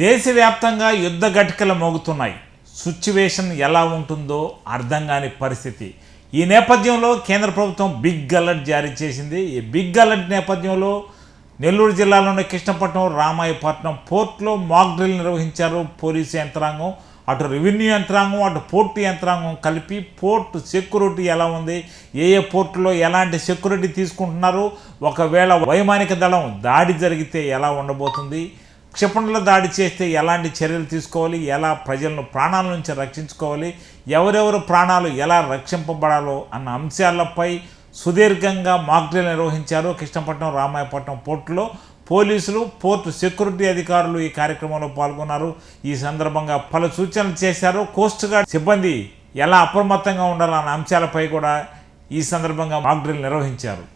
దేశవ్యాప్తంగా యుద్ధ ఘటికలు మోగుతున్నాయి. సిచ్యువేషన్ ఎలా ఉంటుందో అర్థం కాని పరిస్థితి. ఈ నేపథ్యంలో కేంద్ర ప్రభుత్వం బిగ్ అలర్ట్ జారీ చేసింది. ఈ బిగ్ అలర్ట్ నేపథ్యంలో నెల్లూరు జిల్లాలోని కృష్ణపట్నం, రామాయపట్నం పోర్టులో మాక్ డ్రిల్ నిర్వహించారు పోలీసు యంత్రాంగం. అటు రెవెన్యూ యంత్రాంగం, అటు పోర్టు యంత్రాంగం కలిపి పోర్టు సెక్యూరిటీ ఎలా ఉంది, ఏ పోర్టులో ఎలాంటి సెక్యూరిటీ తీసుకుంటున్నారు, ఒకవేళ వైమానిక దళం దాడి జరిగితే ఎలా ఉండబోతుంది, క్షిపణుల దాడి చేస్తే ఎలాంటి చర్యలు తీసుకోవాలి, ఎలా ప్రజలను ప్రాణాల నుంచి రక్షించుకోవాలి, ఎవరెవరు ప్రాణాలు ఎలా రక్షింపబడాలో అన్న అంశాలపై సుదీర్ఘంగా మాక్ డ్రిల్ నిర్వహించారు. కృష్ణపట్నం, రామాయపట్నం పోర్టులో పోలీసులు, పోర్టు సెక్యూరిటీ అధికారులు ఈ కార్యక్రమంలో పాల్గొన్నారు. ఈ సందర్భంగా పలు సూచనలు చేశారు. కోస్ట్ గార్డ్ సిబ్బంది ఎలా అప్రమత్తంగా ఉండాలన్న అంశాలపై కూడా ఈ సందర్భంగా మాక్ డ్రిల్ నిర్వహించారు.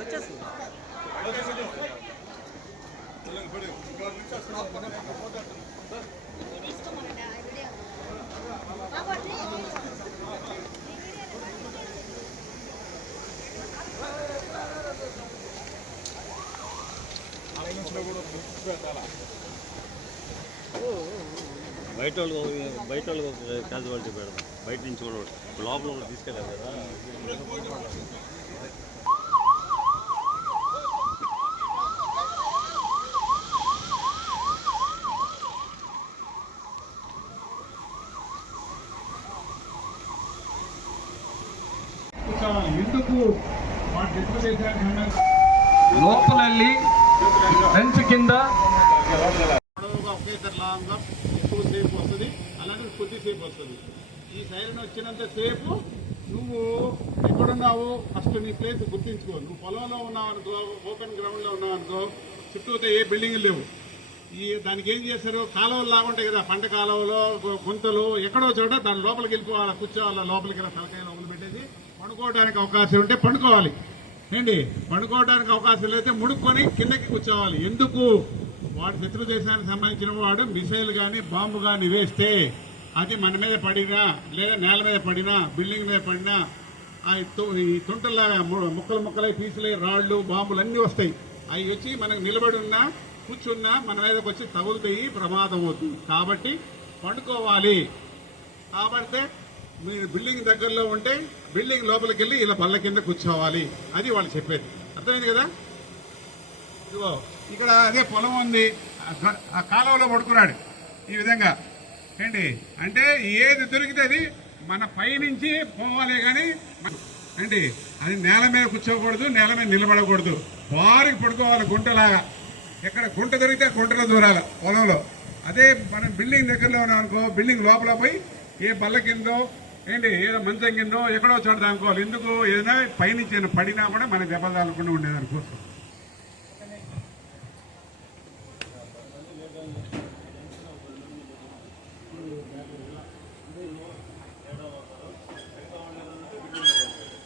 వచ్చేసి బయట వాళ్ళు క్యాజువాలిటీ పెడదాం. బయట నుంచి కూడా లోపల తీసుకెళ్ళారు కదా. లోపలెళ్ళి బెంచ్ కింద ఒకేసారి లాంగ్గా ఎక్కువ సేపు వస్తుంది, అలాగే కొద్దిసేపు వస్తుంది. ఈ సైరన్ వచ్చినంత సేపు నువ్వు ఎక్కడున్నావు ఫస్ట్ నీ ప్లేస్ గుర్తించుకో. నువ్వు పొలంలో ఉన్నావు అనుకో, ఓపెన్ గ్రౌండ్లో ఉన్నావు అనుకో, చుట్టూతో ఏ బిల్డింగ్లు లేవు. దానికి ఏం చేస్తారు, కాలువలు లాగుంటాయి కదా, పంట కాలువలో గుంతలు ఎక్కడో చోట దాని లోపలికి వెళ్ళిపోవాలి, కూర్చోవాలి. లోపలికి తలకాయ లోపల పెట్టేసి పండుకోవడానికి అవకాశం ఉంటే పండుకోవాలి. ఏంటి పండుకోవడానికి అవకాశం లేకపోతే ముడుక్కొని కిందకి కూర్చోవాలి. ఎందుకు? వాడు శత్రు దేశానికి సంబంధించిన వాడు మిసైల్ కానీ బాంబు కానీ వేస్తే అది మన మీద పడినా, లేదా నేల మీద పడినా, బిల్డింగ్ మీద పడినా, ఈ తుంటల్లాగా ముక్కలు ముక్కలై పీసులై రాళ్ళు బాంబులు అన్నీ వస్తాయి. అవి వచ్చి మనకు నిలబడి ఉన్నా, కూర్చున్నా మన మీదకి వచ్చి తగులుతాయి, ప్రమాదం అవుతుంది. కాబట్టి పండుకోవాలి. కాబట్టి మీరు బిల్డింగ్ దగ్గరలో ఉంటే బిల్డింగ్ లోపలికి వెళ్ళి ఇలా బల్ల కింద కూర్చోవాలి. అది వాళ్ళు చెప్పేది. అర్థమైంది కదా? ఇదిగో ఇక్కడ అదే పొలం ఉంది, ఆ కాలువలో పడుకున్నాడు ఈ విధంగా. ఏంటి అంటే ఏది దొరికితే అది మన పైనుంచి పోవాలి, కానీ ఏంటి అది నేల మీద కూర్చోకూడదు, నేల మీద నిలబడకూడదు. బారికి పడుకోవాలి గుంటలాగా. ఎక్కడ గుంట దొరికితే గుంటలో దూరాలి పొలంలో. అదే మనం బిల్డింగ్ దగ్గరలో ఉన్నాం అనుకో, బిల్డింగ్ లోపల పోయి ఏ బల్ల కిందో ఏంటి ఏదో మంచం కిందో ఎక్కడో చోట దానుకోవాలి. ఎందుకు? ఏదైనా పైనుంచి పడినా కూడా మనకి దెబ్బ తాగకుండా ఉండేదానికోసం.